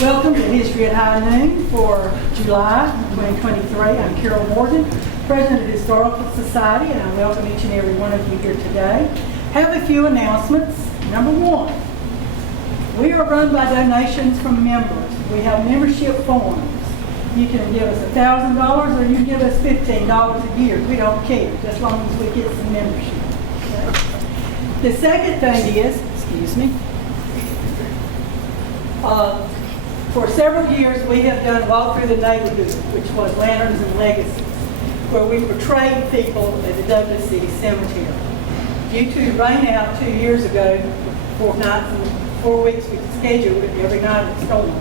Welcome to History at Highnoon for July 2023. I'm Carol Morgan, President of the Historical Society, and I welcome each and every one of you here today. Have a few announcements. Number one, we are run by donations from members. We have membership forms. You can give us $1,000 or you can give us $15 a year. We don't care, just as long as we get some membership. Okay? The second thing is, for several years we have done Walk Through the Neighborhood, which was Lanterns and Legacies, where we portrayed people at the Douglas City Cemetery. Due to rainout 2 years ago, 4 nights and 4 weeks we scheduled it every night at storm.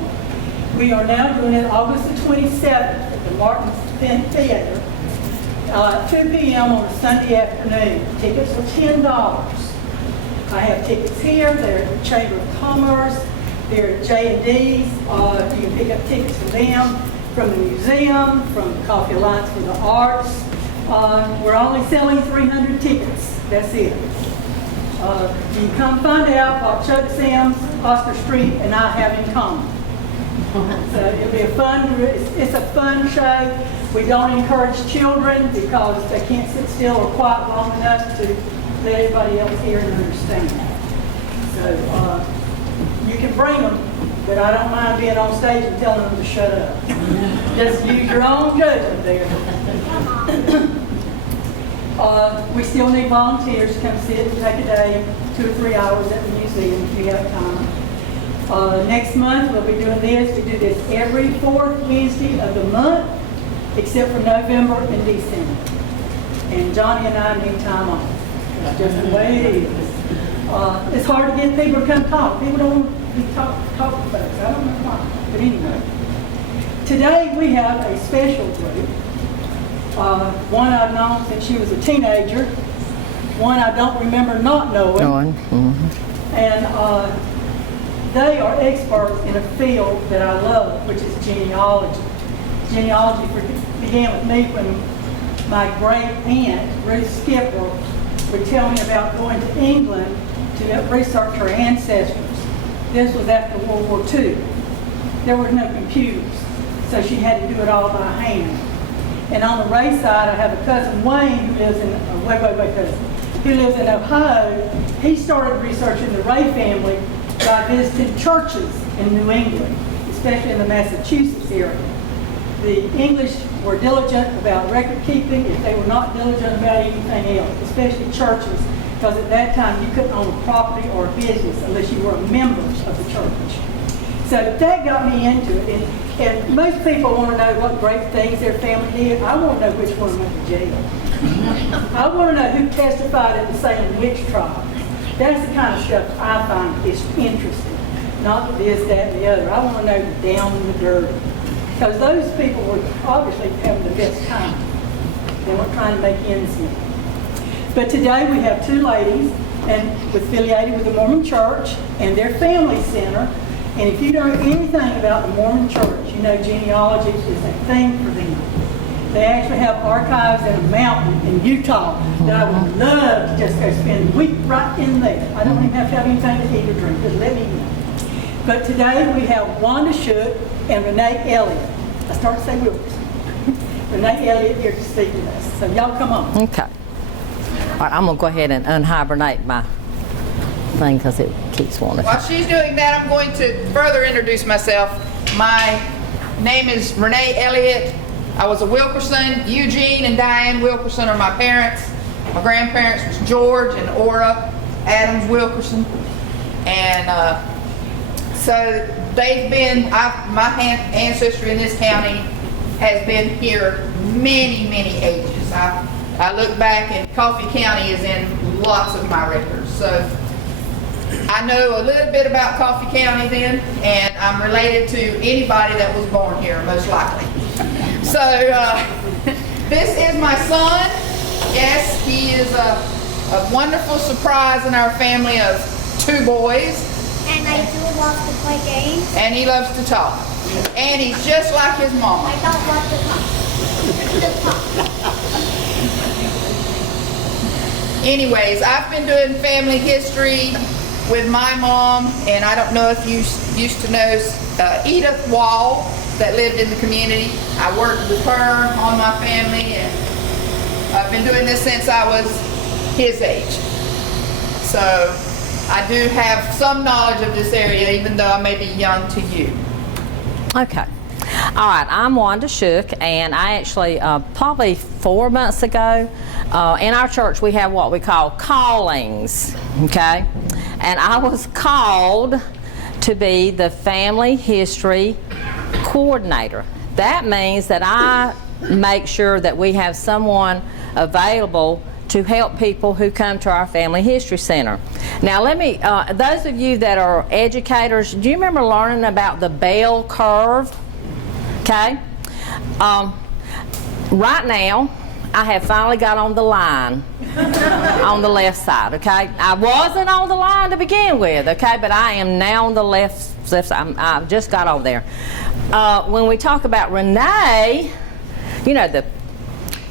We are now doing it August the 27th at the Martin Theater, 2 p.m. on a Sunday afternoon. Tickets are $10. I have tickets here. They're at the Chamber of Commerce. They're at J&D's. You can pick up tickets from them, from the museum, from the Coffee Alliance for the Arts. We're only selling 300 tickets. That's it. You can come find out what Chuck Sims, Oscar Street, and I have in common. So it'll be it's a fun show. We don't encourage children because they can't sit still or quiet long enough to let everybody else hear and understand. So you can bring them, but I don't mind being on stage and telling them to shut up. Just use your own judgment there. We still need volunteers to come sit and take a day, 2 or 3 hours at the museum if you have time. Next month we'll be doing this. We do this every 4th Wednesday of the month, except for November and December. And Johnny and I need time off. That's just the way it is. It's hard to get people to come talk. People don't want to be talk to folks. I don't know why. But anyway, today we have a special group. One I've known since she was a teenager. One I don't remember not knowing. And they are experts in a field that I love, which is genealogy. Genealogy began with me when my great aunt, Ruth Skipper, would tell me about going to England to research her ancestors. This was after World War II. There were no computers, so she had to do it all by hand. And on the Ray side, I have a cousin, Wayne, who lives in, who lives in Ohio. He started researching the Ray family by visiting churches in New England, especially in the Massachusetts area. The English were diligent about record keeping if they were not diligent about anything else, especially churches, because at that time you couldn't own a property or a business unless you were members of the church. So that got me into it. And most people want to know what great things their family did. I want to know which one went to jail. I want to know who testified at the Salem witch trial. That's the kind of stuff I find is interesting. Not this, that, and the other. I want to know the down in the dirt. Because those people were obviously having the best time. They weren't trying to make ends meet. But today we have 2 ladies and affiliated with the Mormon Church and their family center. And if you know anything about the Mormon Church, you know genealogy is a thing for them. They actually have archives in a mountain in Utah that I would love to just go spend a week right in there. I don't even have to have anything to eat or drink, just let me in. But today we have Wanda Shook and Renee Elliott. I started to say Wilkerson. Renee Elliott here to speak with us. So y'all come on. Okay. All right, I'm going to go ahead and unhibernate my thing because it keeps wanting. While she's doing that, I'm going to further introduce myself. My name is Renee Elliott. I was a Wilkerson. Eugene and Diane Wilkerson are my parents. My grandparents was George and Ora Adams Wilkerson. And so they've been, my ancestry in this county has been here many, many ages. I look back and Coffee County is in lots of my records. So I know a little bit about Coffee County then, and I'm related to anybody that was born here, most likely. So this is my son. Yes, he is a wonderful surprise in our family of 2 boys. And I do love to play games. And he loves to talk. And he's just like his mama. I don't love to talk. Just talk. Anyways, I've been doing family history with my mom, and I don't know if you used to know Edith Wall that lived in the community. I worked with her on my family, and I've been doing this since I was his age. So I do have some knowledge of this area, even though I may be young to you. Okay. All right, I'm Wanda Shook, and I actually, probably 4 months ago, in our church we have what we call callings, okay? And I was called to be the family history coordinator. That means that I make sure that we have someone available to help people who come to our Family History Center. Now let me, those of you that are educators, do you remember learning about the bell curve? Okay? Right now, I have finally got on the line on the left side, okay? I wasn't on the line to begin with, okay, but I am now on the left side. I just got over there. When we talk about Renee, you know,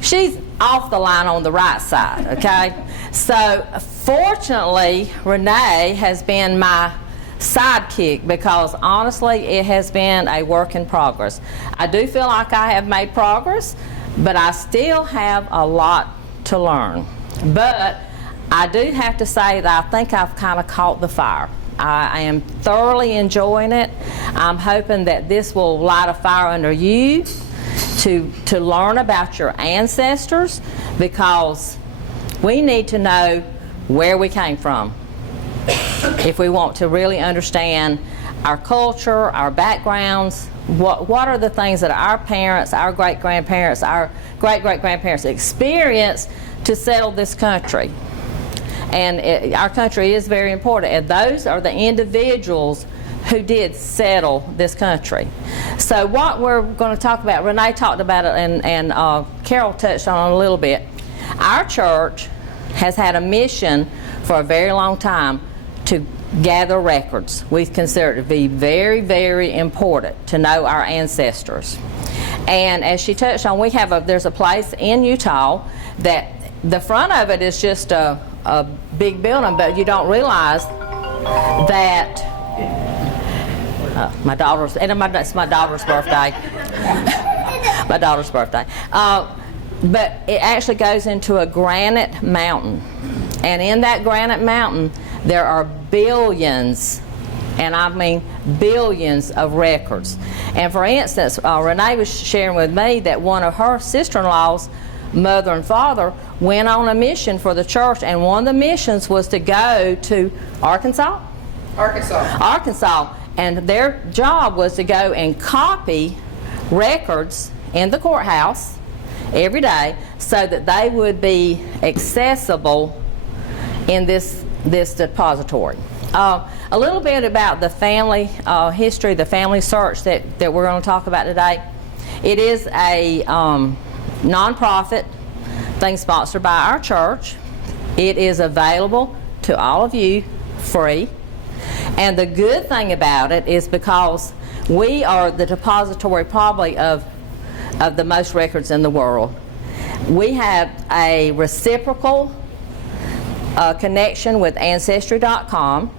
she's off the line on the right side, okay? So fortunately, Renee has been my sidekick, because honestly it has been a work in progress. I do feel like I have made progress, but I still have a lot to learn. But I do have to say that I think I've kind of caught the fire. I am thoroughly enjoying it. I'm hoping that this will light a fire under you to learn about your ancestors, because we need to know where we came from if we want to really understand our culture, our backgrounds, what are the things that our parents, our great-grandparents, our great-great-grandparents experienced to settle this country. And our country is very important, and those are the individuals who did settle this country. So what we're going to talk about, Renee talked about it, and Carol touched on it a little bit. Our church has had a mission for a very long time to gather records. We consider it to be very, very important to know our ancestors. And as she touched on, there's a place in Utah that the front of it is just a big building, but you don't realize that it's my daughter's birthday. My daughter's birthday. But it actually goes into a granite mountain. And in that granite mountain, there are billions, and I mean billions of records. And for instance, Renee was sharing with me that one of her sister-in-law's mother and father went on a mission for the church, and one of the missions was to go to Arkansas, and their job was to go and copy records in the courthouse every day so that they would be accessible in this depository. A little bit about the family history, the family search that we're going to talk about today. It is a nonprofit thing sponsored by our church. It is available to all of you free. And the good thing about it is because we are the depository probably of the most records in the world. We have a reciprocal connection with Ancestry.com.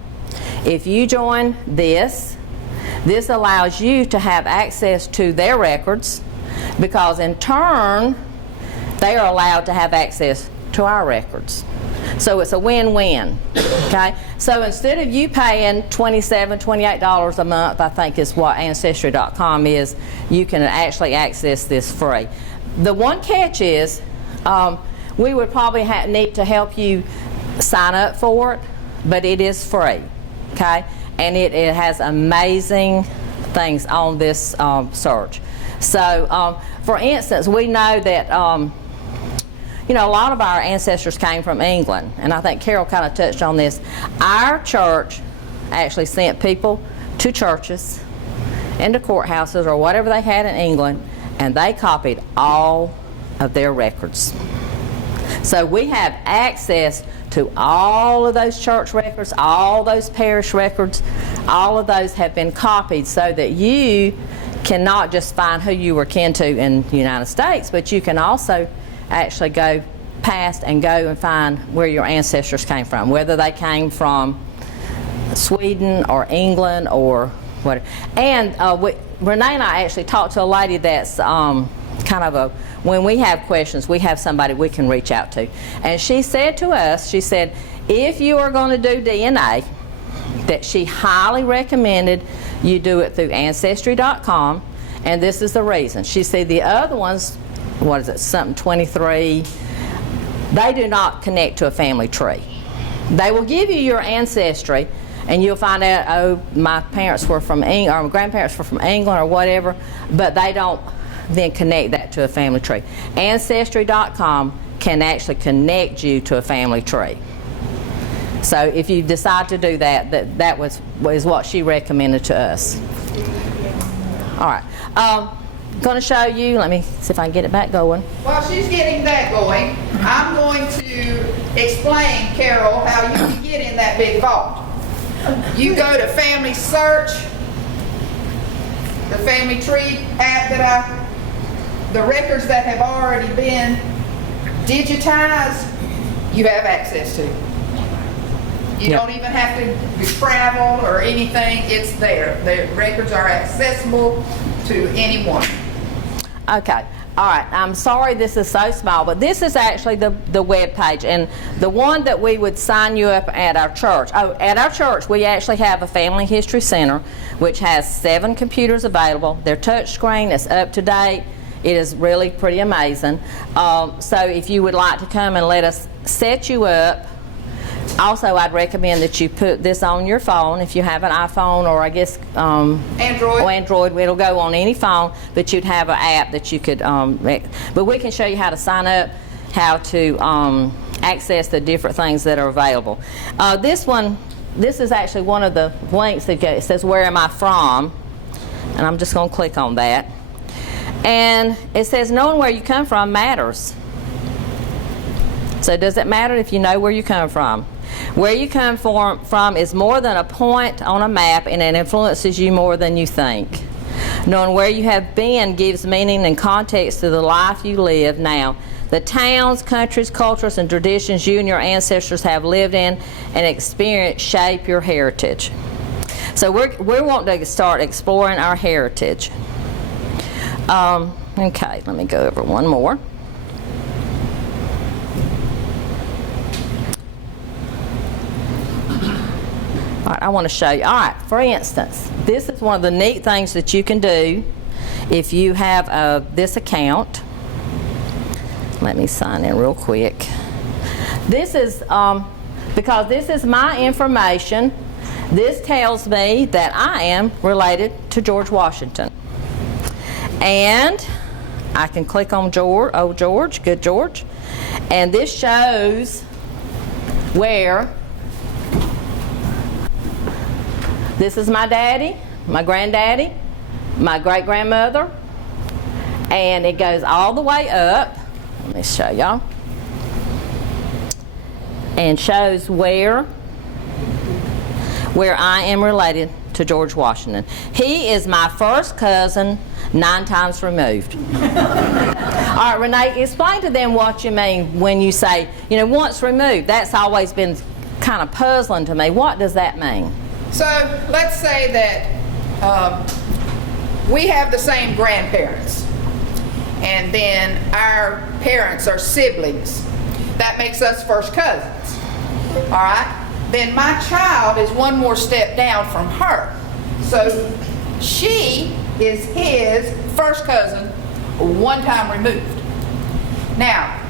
If you join this allows you to have access to their records, because in turn they are allowed to have access to our records. So it's a win-win, okay? So instead of you paying $27, $28 a month, I think is what Ancestry.com is, you can actually access this free. The one catch is we would probably need to help you sign up for it, but it is free, okay? And it has amazing things on this search. So for instance, we know that you know, a lot of our ancestors came from England, and I think Carol kind of touched on this. Our church actually sent people to churches and to courthouses or whatever they had in England, and they copied all of their records. So we have access to all of those church records, all those parish records. All of those have been copied so that you can not just find who you were kin to in the United States, but you can also actually go past and go and find where your ancestors came from, whether they came from Sweden or England or whatever. And Renee and I actually talked to a lady that's kind of when we have questions, we have somebody we can reach out to. And she said to us, she said, if you are going to do DNA, that she highly recommended you do it through Ancestry.com, and this is the reason. She said the other ones, what is it, something 23, they do not connect to a family tree. They will give you your ancestry, and you'll find out, oh, my parents were from England, or my grandparents were from England, or whatever, but they don't then connect that to a family tree. Ancestry.com can actually connect you to a family tree. So if you decide to do that, that was what she recommended to us. All right. Going to show you, let me see if I can get it back going. While she's getting that going, I'm going to explain, Carol, how you can get in that big vault. You go to Family Search, the Family Tree app the records that have already been digitized, you have access to. You don't even have to travel or anything, it's there. The records are accessible to anyone. Okay. All right. I'm sorry this is so small, but this is actually the web page, and the one that we would sign you up at our church. Oh, at our church we actually have a Family History Center, which has 7 computers available. They're touch screen. It's up to date. It is really pretty amazing. So if you would like to come and let us set you up. Also, I'd recommend that you put this on your phone if you have an iPhone, or I guess Android. It'll go on any phone, but you'd have an app that you could. But we can show you how to sign up, how to access the different things that are available. This is actually one of the links that it says, "Where am I from?" And I'm just going to click on that, and it says, "Knowing where you come from matters." So does it matter if you know where you come from? Where you come from is more than a point on a map, and it influences you more than you think. Knowing where you have been gives meaning and context to the life you live now. The towns, countries, cultures, and traditions you and your ancestors have lived in and experienced shape your heritage. So we're wanting to start exploring our heritage. Okay, let me go over one more. All right, I want to show you. All right, for instance, this is one of the neat things that you can do if you have this account. Let me sign in real quick. This is, because this is my information, this tells me that I am related to George Washington. And I can click on George, oh George, good George, and this shows where. This is my daddy, my granddaddy, my great-grandmother, and it goes all the way up. Let me show y'all. And shows where I am related to George Washington. He is my first cousin, 9 times removed. All right, Renee, explain to them what you mean when you say, once removed. That's always been kind of puzzling to me. What does that mean? So let's say that we have the same grandparents, and then our parents are siblings. That makes us first cousins. All right? Then my child is one more step down from her. So she is his first cousin, 1 time removed. Now,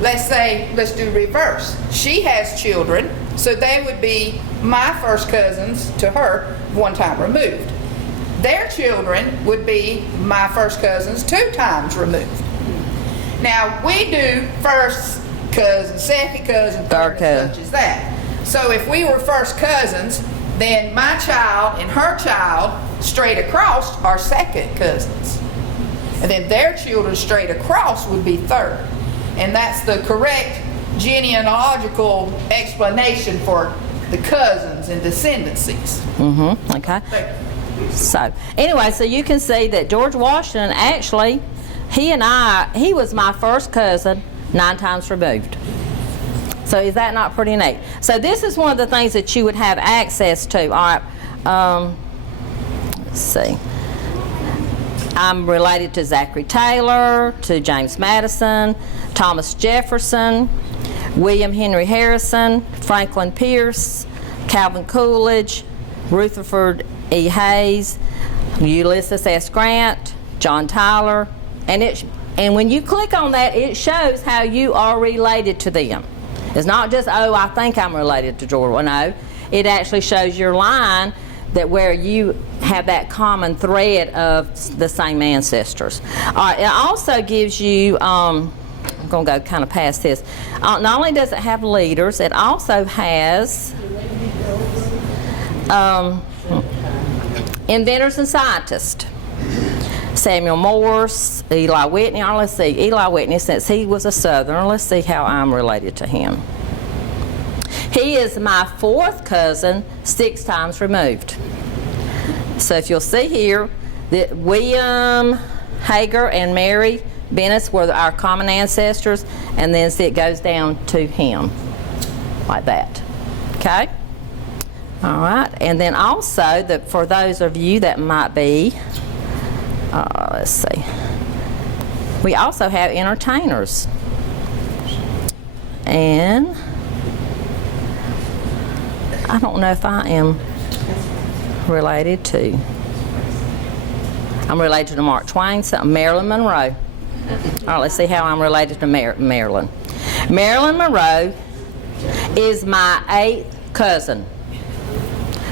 let's do reverse. She has children, so they would be my first cousins to her, 1 time removed. Their children would be my first cousins 2 times removed. Now, we do first cousin, second cousin, third cousin, such as that. So if we were first cousins, then my child and her child straight across are second cousins. And then their children straight across would be third. And that's the correct genealogical explanation for the cousins and descendancies. Okay. So anyway, so you can see that George Washington, actually, he was my first cousin 9 times removed. So is that not pretty neat? So this is one of the things that you would have access to. All right. Let's see. I'm related to Zachary Taylor, to James Madison, Thomas Jefferson, William Henry Harrison, Franklin Pierce, Calvin Coolidge, Rutherford E. Hayes, Ulysses S. Grant, John Tyler, and when you click on that, it shows how you are related to them. It's not just, oh, I think I'm related to George. Well, no, it actually shows your line that where you have that common thread of the same ancestors. All right, it also gives you, I'm going to go kind of past this. Not only does it have leaders, it also has inventors and scientists. Samuel Morse, Eli Whitney. Or let's see, Eli Whitney, since he was a Southerner, let's see how I'm related to him. He is my 4th cousin, 6 times removed. So if you'll see here, that William Hager and Mary Bennis were our common ancestors, and then see it goes down to him, like that. Okay? All right, and then also, for those of you that might be, let's see, we also have entertainers. And I don't know if I am related to, I'm related to Mark Twain, Marilyn Monroe. All right, let's see how I'm related to Marilyn. Marilyn Monroe is my 8th cousin.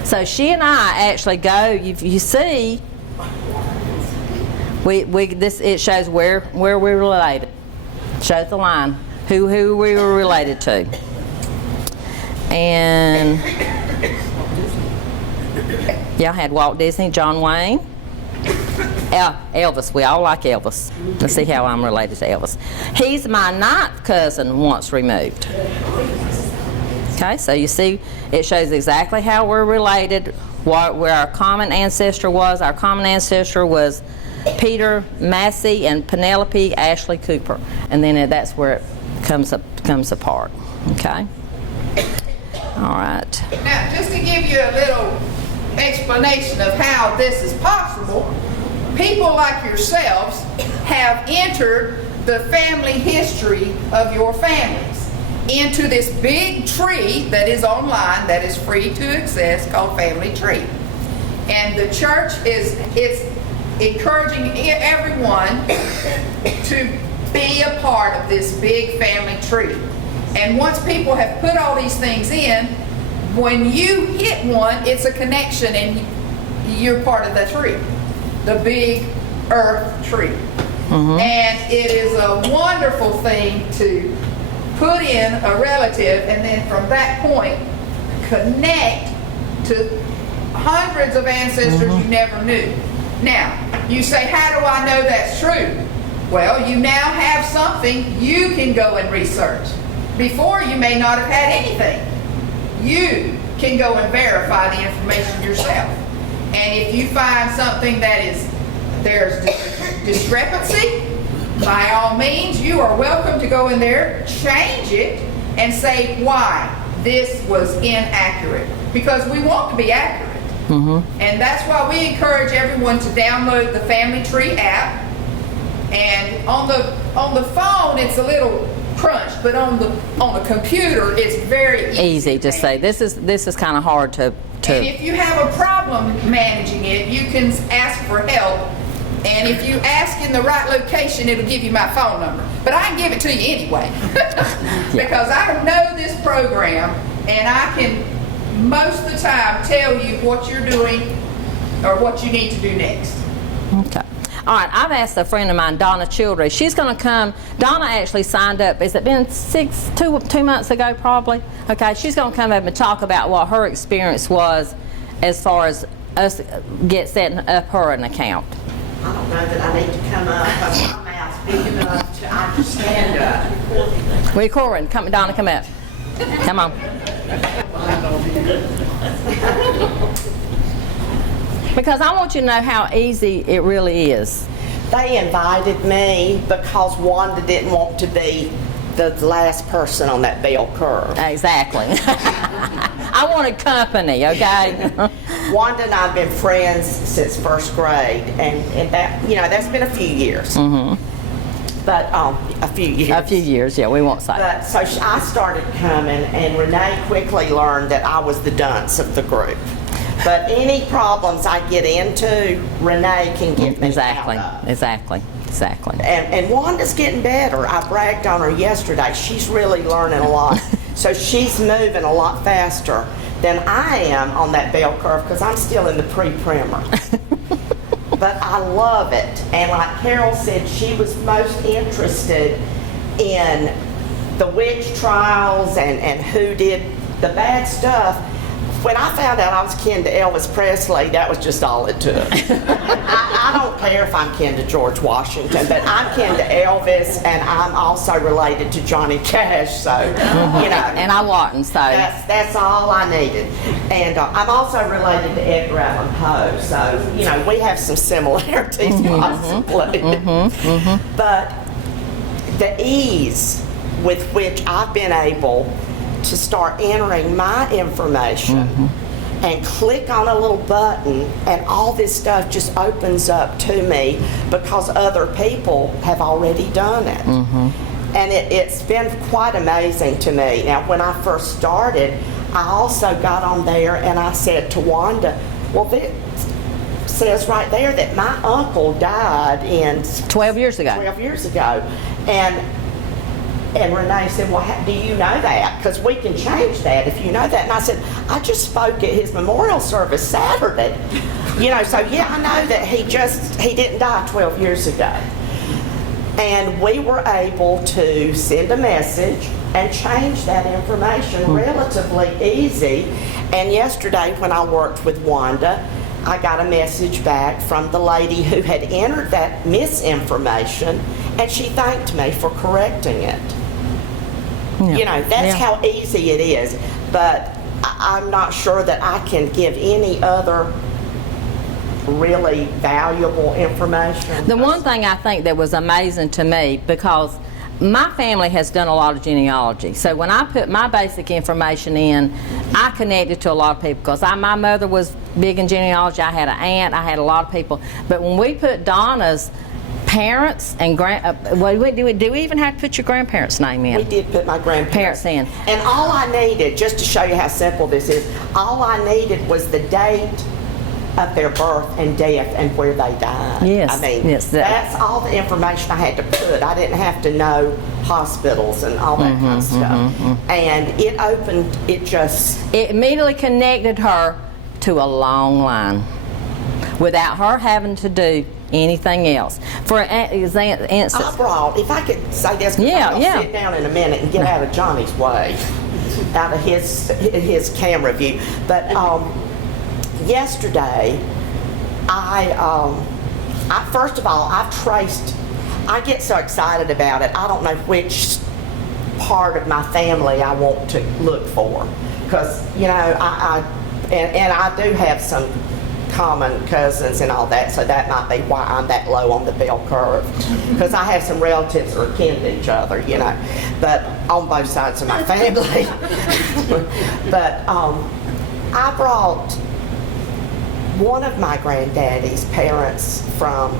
So she and I actually go, you see, it shows where we're related. It shows the line, who we were related to. And y'all had Walt Disney, John Wayne, Elvis. We all like Elvis. Let's see how I'm related to Elvis. He's my 9th cousin once removed. Okay, so you see, it shows exactly how we're related, where our common ancestor was. Our common ancestor was Peter Massey and Penelope Ashley Cooper, and then that's where it comes apart. Okay. All right. Now, just to give you a little explanation of how this is possible, people like yourselves have entered the family history of your families into this big tree that is online, that is free to access, called Family Tree. And the church is encouraging everyone to be a part of this big family tree. And once people have put all these things in, when you hit one, it's a connection and you're part of the tree, the big earth tree. Mm-hmm. And it is a wonderful thing to put in a relative and then from that point connect to hundreds of ancestors you never knew. Now, you say, how do I know that's true? Well, you now have something you can go and research. Before, you may not have had anything. You can go and verify the information yourself. And if you find something that there's discrepancy, by all means, you are welcome to go in there, change it, and say why this was inaccurate. Because we want to be accurate. Mm-hmm. And that's why we encourage everyone to download the Family Tree app. And on the phone, it's a little crunched, but on the computer, it's very easy to say. This is kind of hard to. And if you have a problem managing it, you can ask for help. And if you ask in the right location, it'll give you my phone number. But I can give it to you anyway. Because I know this program, and I can, most of the time, tell you what you're doing or what you need to do next. Okay. All right, I've asked a friend of mine, Donna Childress. She's going to come. Donna actually signed up. Has it been 2 months ago, probably? Okay, she's going to come up and talk about what her experience was as far as us setting up her an account. I don't know that I need to come up because my mouth's big enough to understand up. We're recording. Donna, come up. Come on. Because I want you to know how easy it really is. They invited me because Wanda didn't want to be the last person on that bell curve. Exactly. I wanted company, okay? Wanda and I have been friends since first grade, and that, you know, that's been a few years. But a few years. A few years, yeah, we won't say. But so I started coming, and Renee quickly learned that I was the dunce of the group. But any problems I get into, Renee can get me Exactly, out of. exactly. And Wanda's getting better. I bragged on her yesterday. She's really learning a lot. So she's moving a lot faster than I am on that bell curve because I'm still in the pre-primer. But I love it. And like Carol said, she was most interested in the witch trials and who did the bad stuff. When I found out I was kin to Elvis Presley, that was just all it took. I don't care if I'm kin to George Washington, but I'm kin to Elvis, and I'm also related to Johnny Cash, so, you know. And I wasn't, so. That's all I needed. And I'm also related to Edgar Allan Poe, so, you know, we have some similarities possibly. But the ease with which I've been able to start entering my information and click on a little button, and all this stuff just opens up to me because other people have already done it. And it's been quite amazing to me. Now, when I first started, I also got on there and I said to Wanda, well, it says right there that my uncle died in 12 years ago. 12 years ago. And Renee said, well, do you know that? Because we can change that if you know that. And I said, I just spoke at his memorial service Saturday. You know, so yeah, I know that he didn't die 12 years ago. And we were able to send a message and change that information relatively easy. And yesterday when I worked with Wanda, I got a message back from the lady who had entered that misinformation, and she thanked me for correcting it. You know, that's how easy it is. But I'm not sure that I can give any other really valuable information. The one thing I think that was amazing to me, because my family has done a lot of genealogy, so when I put my basic information in, I connected to a lot of people because my mother was big in genealogy. I had an aunt, I had a lot of people. But when we put Donna's parents and do we even have to put your grandparents' name in? We did put my grandparents in. And all I needed, just to show you how simple this is, all I needed was the date of their birth and death and where they died. Yes. I mean, yes, that's all the information I had to put. I didn't have to know hospitals and all that kind of stuff. And it opened, it immediately connected her to a long line without her having to do anything else. For instance, I brought, if I could say this, because I'm going to sit down in a minute and get out of Johnny's way, out of his camera view. But yesterday, I first of all, I get so excited about it, I don't know which part of my family I want to look for. Because, you know, and I do have some common cousins and all that, so that might be why I'm that low on the bell curve, because I have some relatives that are kin to each other, you know, but on both sides of my family. But I brought one of my granddaddy's parents from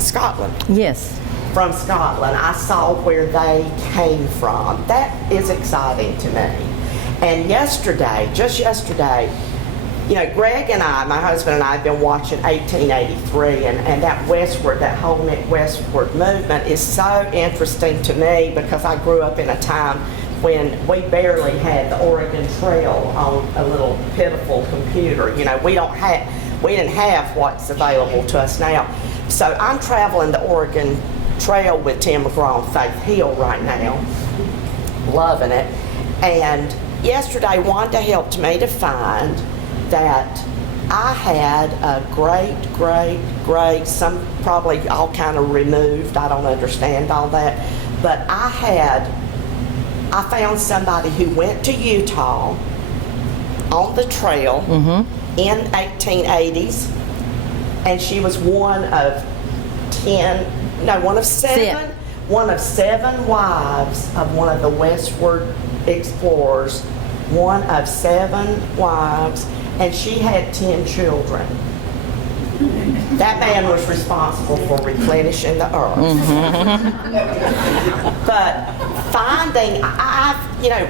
Scotland. Yes. From Scotland. I saw where they came from. That is exciting to me. And yesterday, just yesterday, you know, Greg and I, my husband and I, have been watching 1883, and that westward, that whole westward movement is so interesting to me because I grew up in a time when we barely had the Oregon Trail on a little pitiful computer. You know, we didn't have what's available to us now. So I'm traveling the Oregon Trail with Tim McGraw and Faith Hill right now, loving it. And yesterday, Wanda helped me to find that I had a great, some probably all kind of removed, I don't understand all that, but I found somebody who went to Utah on the trail in 1880s, and she was one of one of 7 wives of one of the westward explorers, one of 7 wives, and she had 10 children. That man was responsible for replenishing the earth. But finding,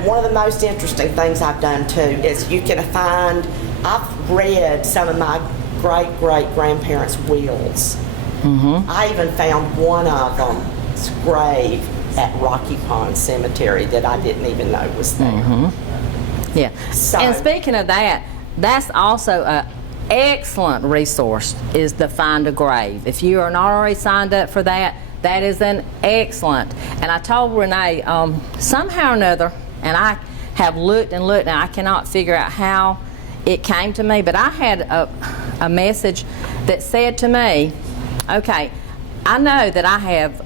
one of the most interesting things I've done too is you can find, I've read some of my great-great-grandparents' wills. I even found one of them's grave at Rocky Pond Cemetery that I didn't even know was there. Yeah. So- And speaking of that, that's also a excellent resource, is the Find a Grave. If you are not already signed up for that, that is an excellent. And I told Renee, somehow or another, and I have looked and looked, and I cannot figure out how it came to me, but I had a message that said to me, okay, I know that I have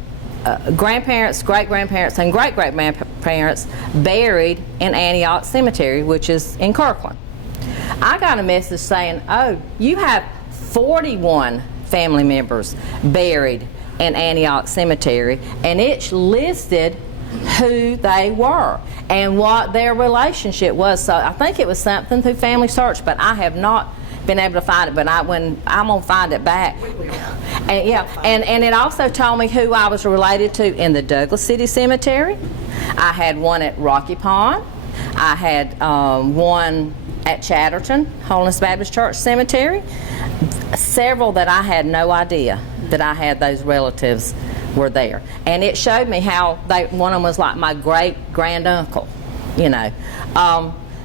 grandparents, great-grandparents, and great-great-grandparents buried in Antioch Cemetery, which is in Kirkland. I got a message saying, oh, you have 41 family members buried in Antioch Cemetery, and it listed who they were and what their relationship was. So I think it was something through Family Search, but I have not been able to find it. But I'm gonna find it back. And and it also told me who I was related to in the Douglas City Cemetery. I had one at Rocky Pond. I had one at Chatterton, Holiness Baptist Church Cemetery. Several that I had no idea that I had those relatives were there. And it showed me how one of them was like my great-granduncle,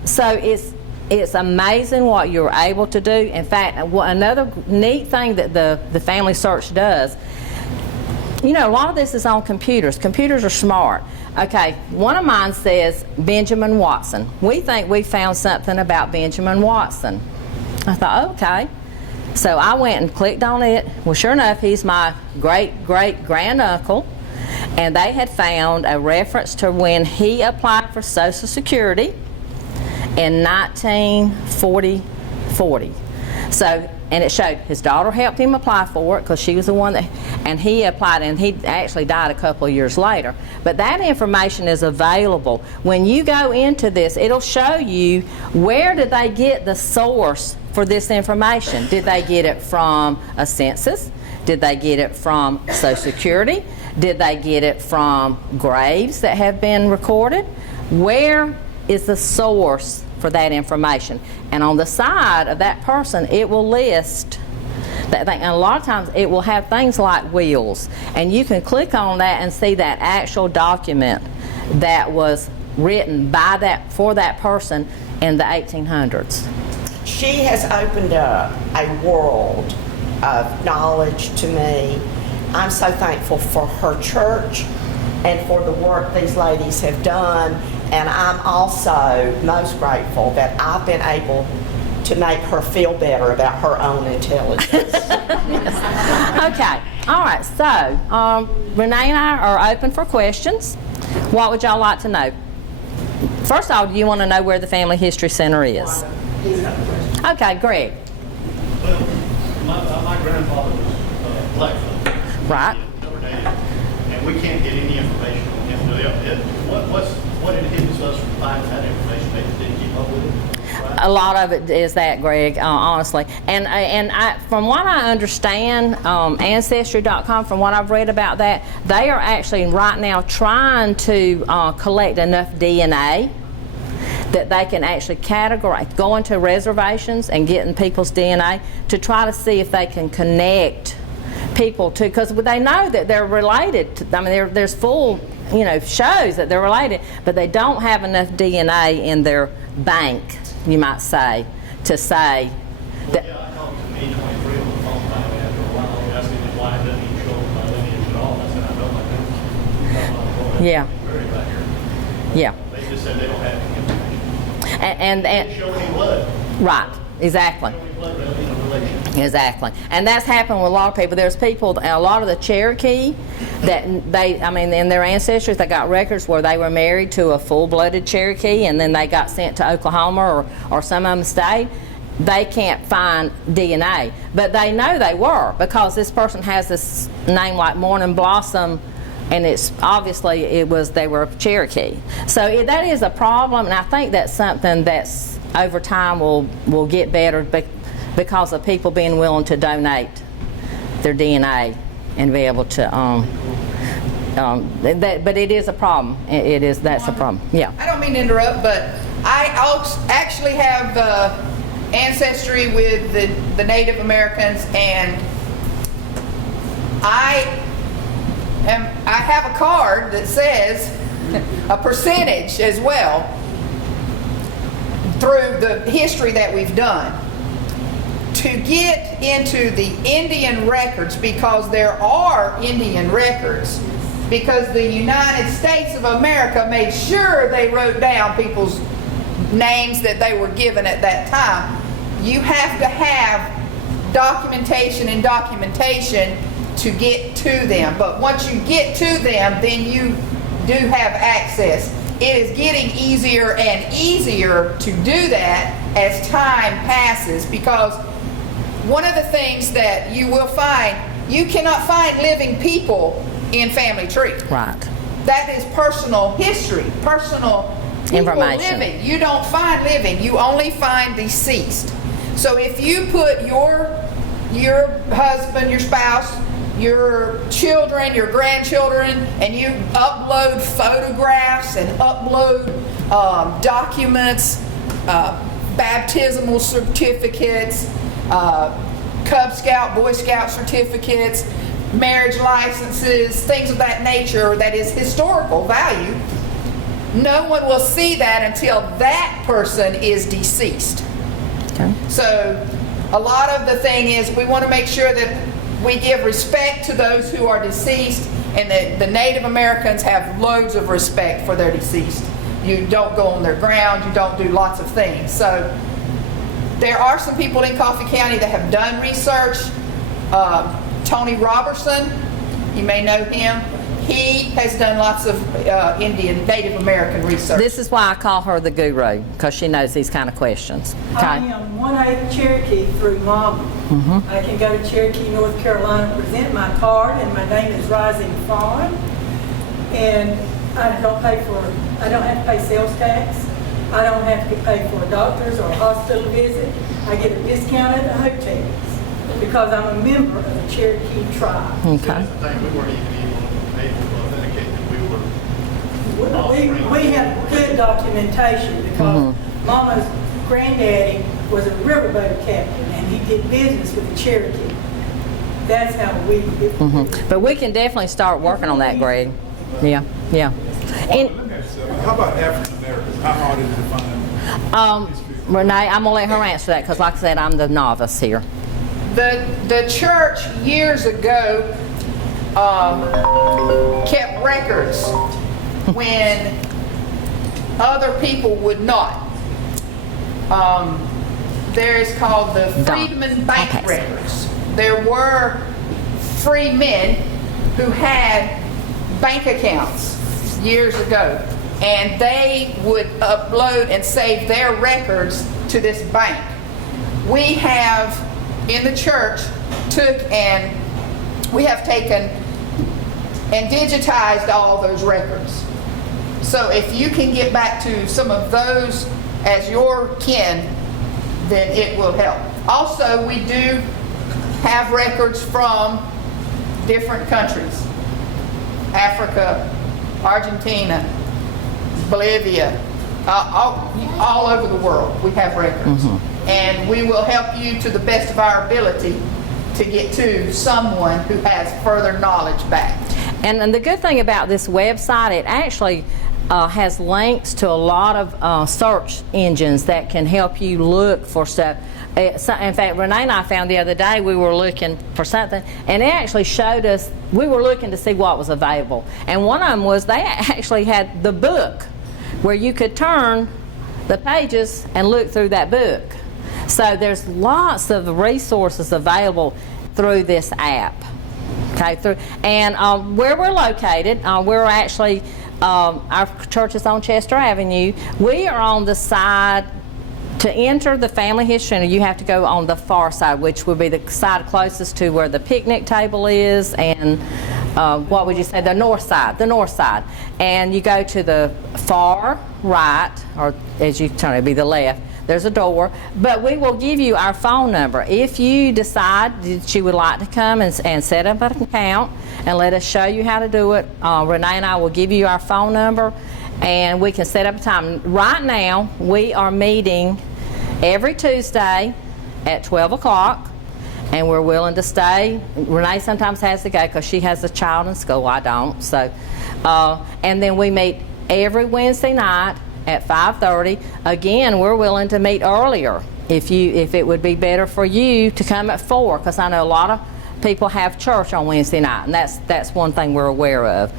So it's amazing what you're able to do. In fact, another neat thing that the Family Search does, a lot of this is on computers. Computers are smart. Okay, one of mine says Benjamin Watson. We think we found something about Benjamin Watson. I thought, okay. So I went and clicked on it. Well, sure enough, he's my great-great-granduncle. And they had found a reference to when he applied for Social Security in 1940. So, and it showed his daughter helped him apply for it because she was the one that, and he applied, and he actually died a couple of years later. But that information is available. When you go into this, it'll show you where did they get the source for this information. Did they get it from a census? Did they get it from Social Security? Did they get it from graves that have been recorded? Where is the source for that information? And on the side of that person, it will list that thing. And a lot of times it will have things like wills, and you can click on that and see that actual document that was written for that person in the 1800s. She has opened up a world of knowledge to me. I'm so thankful for her church and for the work these ladies have done. And I'm also most grateful that I've been able to make her feel better about her own intelligence. Okay, all right, so Renee and I are open for questions. What would y'all like to know? First of all, do you want to know where the Family History Center is? Okay, Greg. Well, my grandfather was Blackfoot. Right. Notre Dame, and we can't get any information on him. What inhibits us from finding that information? They didn't keep up with it. Right? A lot of it is that, Greg, honestly. And from what I understand, Ancestry.com, from what I've read about that, they are actually right now trying to collect enough DNA that they can actually categorize, go into reservations and getting people's DNA to try to see if they can connect people to, because they know that they're related to, there's full shows that they're related, but they don't have enough DNA in their bank, you might say, to say that. Yeah, I talked to me 23 on the phone finally after a while, asking me why it doesn't even show up my lineage at all. I said, I know my parents. Yeah. Buried right here. Yeah. They just said they don't have any information. And They show me blood. right, exactly. Show me blood relation. Exactly. And that's happened with a lot of people. There's people, a lot of the Cherokee, that in their ancestors, they got records where they were married to a full-blooded Cherokee, and then they got sent to Oklahoma, or some of them stayed. They can't find DNA. But they know they were, because this person has this name like Morning Blossom and it's obviously they were Cherokee. So that is a problem, and I think that's something that's over time will get better because of people being willing to donate their DNA and be able to. But it is a problem. That's a problem. Yeah. I don't mean to interrupt, but I actually have ancestry with the Native Americans, and I have a card that says a percentage as well through the history that we've done. To get into the Indian records, because there are Indian records, because the United States of America made sure they wrote down people's names that they were given at that time. You have to have documentation to get to them. But once you get to them, then you do have access. It is getting easier and easier to do that as time passes, because one of the things that you will find, you cannot find living people in family tree. Right. That is personal history, personal people Information. living. You don't find living, you only find deceased. So if you put your husband, your spouse, your children, your grandchildren, and you upload photographs and upload documents, baptismal certificates, Cub Scout, Boy Scout certificates, marriage licenses, things of that nature that is historical value, no one will see that until that person is deceased. Okay. So a lot of the thing is we want to make sure that we give respect to those who are deceased, and that the Native Americans have loads of respect for their deceased. You don't go on their ground, you don't do lots of things. So there are some people in Coffee County that have done research. Tony Robertson, you may know him. He has done lots of Indian, Native American research. This is why I call her the guru, because she knows these kind of questions. Okay. I am 1/8 Cherokee through Mama. I can go to Cherokee, North Carolina, present my card, and my name is Rising Fawn. And I don't have to pay sales tax. I don't have to pay for a doctor's or a hospital visit. I get a discount at the hotels because I'm a member of the Cherokee tribe. Okay. That's the thing, we weren't even able to authenticate that we were. We have good documentation because Mama's granddaddy was a riverboat captain and he did business with the Cherokee. That's how we did. But we can definitely start working on that, Greg. Yeah. And, Let me ask you something. How about African Americans? How hard is it to find? Renee, I'm going to let her answer that because, like I said, I'm the novice here. The church years ago kept records when other people would not. There is called the Freedmen Bank Okay. records. There were free men who had bank accounts years ago, and they would upload and save their records to this bank. We have in the church we have taken and digitized all those records. So if you can get back to some of those as your kin, then it will help. Also, we do have records from different countries. Africa, Argentina, Bolivia, all over the world we have records. And we will help you to the best of our ability to get to someone who has further knowledge back. And the good thing about this website, it actually has links to a lot of search engines that can help you look for stuff. In fact, Renee and I found the other day we were looking for something, and it actually showed us, we were looking to see what was available. And one of them was they actually had the book where you could turn the pages and look through that book. So there's lots of resources available through this app. Okay, and where we're located, we're actually, our church is on Chester Avenue. We are on the side. To enter the family history center, you have to go on the far side, which would be the side closest to where the picnic table is and what would you say, the north side. And you go to the far right, or as you turn, it'd be the left, there's a door, but we will give you our phone number. If you decide that you would like to come and set up an account and let us show you how to do it, Renee and I will give you our phone number and we can set up a time. Right now, we are meeting every Tuesday at 12 o'clock. And we're willing to stay. Renee sometimes has to go because she has a child in school. I don't. So, and then we meet every Wednesday night at 5:30. Again, we're willing to meet earlier if it would be better for you to come at 4, because I know a lot of people have church on Wednesday night, and that's one thing we're aware of.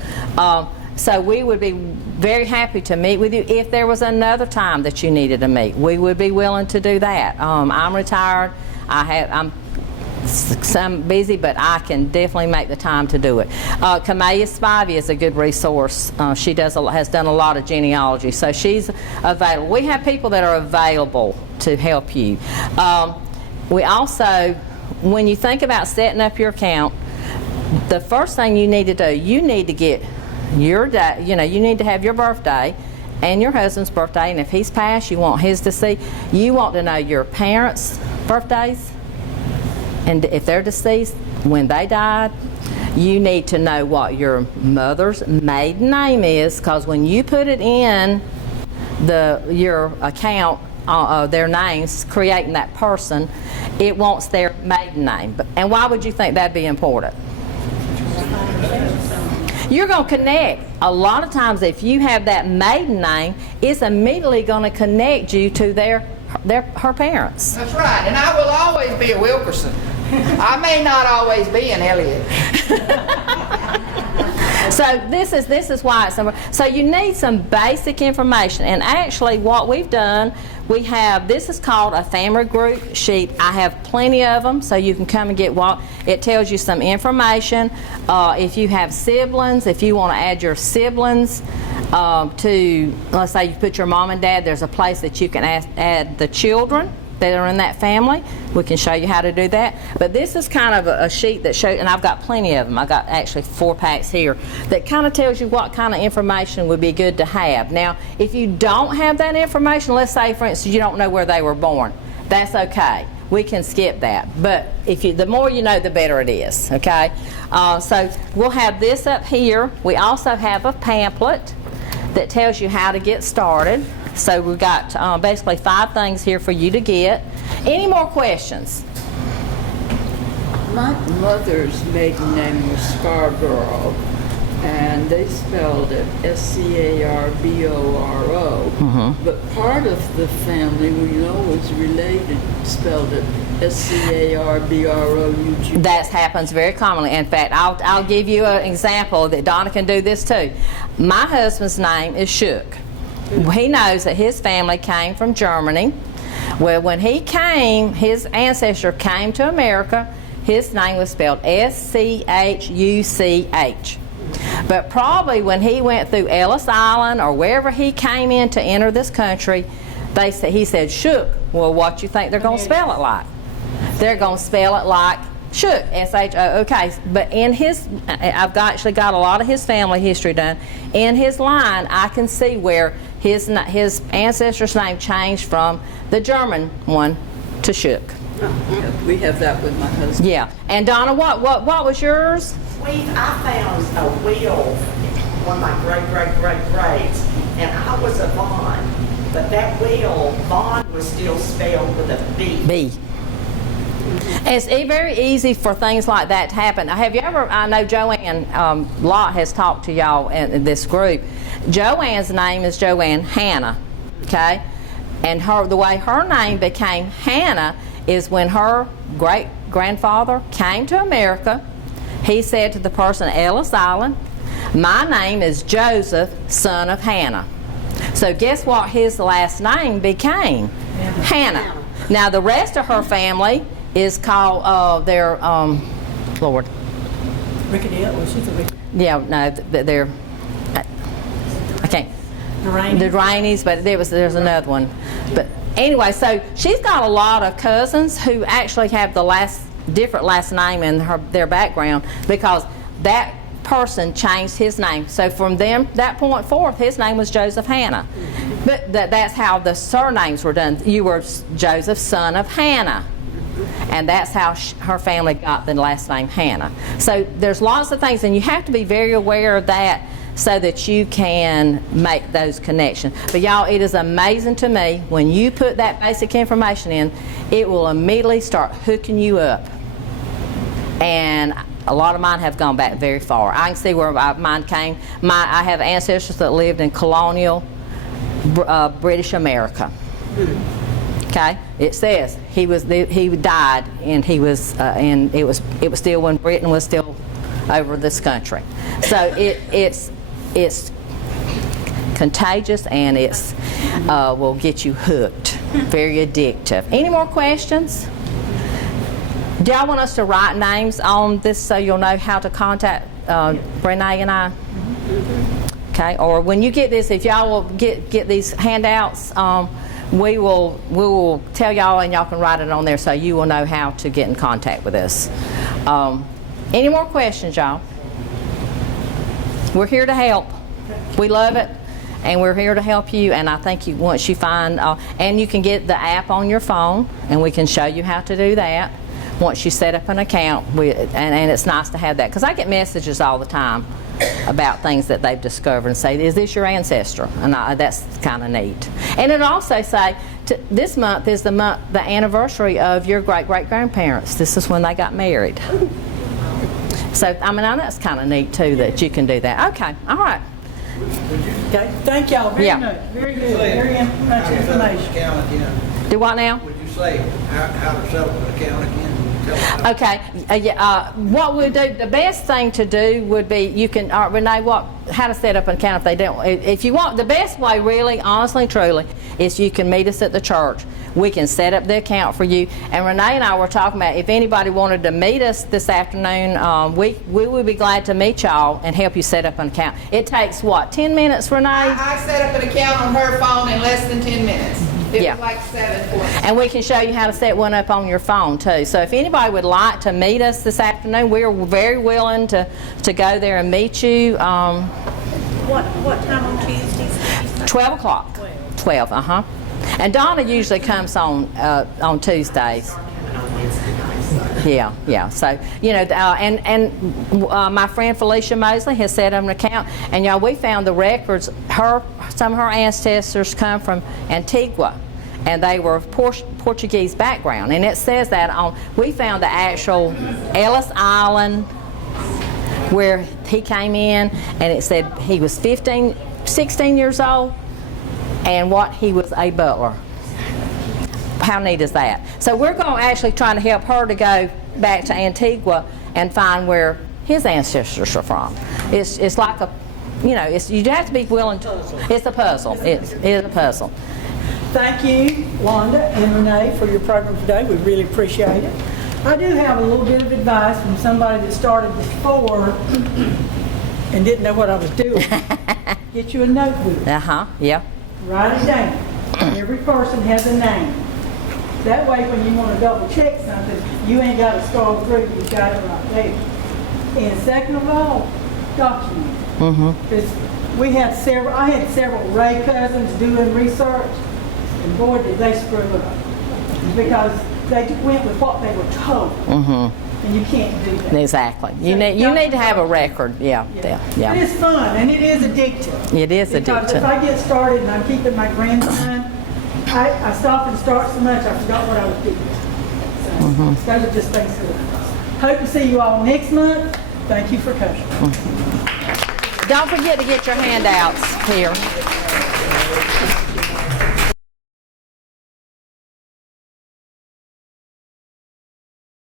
So we would be very happy to meet with you. If there was another time that you needed to meet, we would be willing to do that. I'm retired. I'm busy, but I can definitely make the time to do it. Kamaya Spivey is a good resource. She has done a lot of genealogy, so she's available. We have people that are available to help you. We also, when you think about setting up your account, the first thing you need to do, you need to get your day. You need to have your birthday and your husband's birthday, and if he's passed, you want his to see. You want to know your parents' birthdays. And if they're deceased, when they died, you need to know what your mother's maiden name is, because when you put it in your account, their names, creating that person, it wants their maiden name. And why would you think that'd be important? You're going to connect. A lot of times, if you have that maiden name, it's immediately going to connect you to her parents. That's right, and I will always be a Wilkerson. I may not always be an Elliott. So this is why it's so you need some basic information. And actually, what we've done, this is called a family group sheet. I have plenty of them, so you can come and get what it tells you some information. If you have siblings, if you want to add your siblings to, let's say you put your mom and dad, there's a place that you can add the children that are in that family. We can show you how to do that. But this is kind of a sheet that shows, and I've got plenty of them. I've got actually 4 packs here that kind of tells you what kind of information would be good to have. Now, if you don't have that information, let's say, for instance, you don't know where they were born, that's okay. We can skip that. But the more you know, the better it is, okay? So we'll have this up here. We also have a pamphlet that tells you how to get started. So we've got basically 5 things here for you to get. Any more questions? My mother's maiden name was Scarborough, and they spelled it Scarboro. But part of the family we know was related spelled it Scarbroug. That happens very commonly. In fact, I'll give you an example that Donna can do this too. My husband's name is Shook. He knows that his family came from Germany. Well, when he came, his ancestor came to America, his name was spelled Schuch. But probably when he went through Ellis Island or wherever he came in to enter this country, he said Shook. Well, what you think they're going to spell it like? They're going to spell it like Shook, S-H-O-O-K. But I've actually got a lot of his family history done. In his line, I can see where his ancestor's name changed from the German one to Shook. We have that with my husband. Yeah. And Donna, what was yours? I found a will, one of my greats, and I was a Vaughn, but that will, Vaughn was still spelled with a B. B. It's very easy for things like that to happen. Have you ever, I know Joanne Lott has talked to y'all in this group. Joanne's name is Joanne Hannah, okay? And the way her name became Hannah is when her great-grandfather came to America, he said to the person at Ellis Island, my name is Joseph, son of Hannah. So guess what his last name became? Hannah. Now the rest of her family is called Lord. Rickadell, well, she's a Rickadell. Yeah, no, they're, I can't. The Rainies, but there's another one. But anyway, so she's got a lot of cousins who actually have the different last name in their background, because that person changed his name. So from that point forth, his name was Joseph Hannah. But that's how the surnames were done. You were Joseph, son of Hannah. And that's how her family got the last name Hannah. So there's lots of things, and you have to be very aware of that so that you can make those connections. But y'all, it is amazing to me, when you put that basic information in, it will immediately start hooking you up. And a lot of mine have gone back very far. I can see where mine came. I have ancestors that lived in colonial British America. Okay, it says he died, and and it was still when Britain was still over this country. So it's contagious, and it's will get you hooked, very addictive. Any more questions? Do y'all want us to write names on this so you'll know how to contact Renee and I? Okay, or when you get this, if y'all will get these handouts, we will tell y'all, and y'all can write it on there so you will know how to get in contact with us. Any more questions, y'all? We're here to help. We love it, and we're here to help you. And I think once you find, and you can get the app on your phone, and we can show you how to do that. Once you set up an account, and it's nice to have that, because I get messages all the time about things that they've discovered and say, is this your ancestor? And that's kind of neat. And it'll also say, this month is the anniversary of your great-great-grandparents. This is when they got married. So, I mean, that's kind of neat, too, that you can do that. Okay, all right. Okay, thank y'all very Yeah. much. Very good, very much information. Do what now? Would you say how to set up an account again? Okay, what we'll do, the best thing to do would be, you can, Renee, how to set up an account if they don't, if you want, the best way really, honestly, truly, is you can meet us at the church. We can set up the account for you. And Renee and I were talking about, if anybody wanted to meet us this afternoon, we would be glad to meet y'all and help you set up an account. It takes, what, 10 minutes, Renee? I set up an account on her phone in less than 10 minutes. It Yeah. was like 7 for me. And we can show you how to set one up on your phone too. So if anybody would like to meet us this afternoon, we're very willing to go there and meet you. What time on Tuesdays? 12 o'clock. 12, And Donna usually comes on Tuesdays. Yeah. So, my friend Felicia Mosley has set up an account, and y'all, we found the records. Some of her ancestors come from Antigua, and they were Portuguese background, and it says that we found the actual Ellis Island where he came in, and it said he was 16 years old, and he was a butler. How neat is that? So we're going to actually try to help her to go back to Antigua and find where his ancestors are from. It's like you have to be willing to. It's a puzzle. It's a puzzle. Thank you, Wanda and Renee, for your program today. We really appreciate it. I do have a little bit of advice from somebody that started before and didn't know what I was doing. Get you a notebook. Yeah. Write it down. Every person has a name. That way, when you want to double check something, you ain't got to scroll through. You've got it right there. And second of all, document. Because I had several Ray cousins doing research, and boy, did they screw up. Because they went with what they were told. And you can't do that. Exactly. You need to have a record. Yeah. It is fun, and it is addictive. It is Because addictive. if I get started and I'm keeping my grandson, I stop and start so much I forgot what I was doing. So those are just things to hope to see you all next month. Thank you for coming. Don't forget to get your handouts here.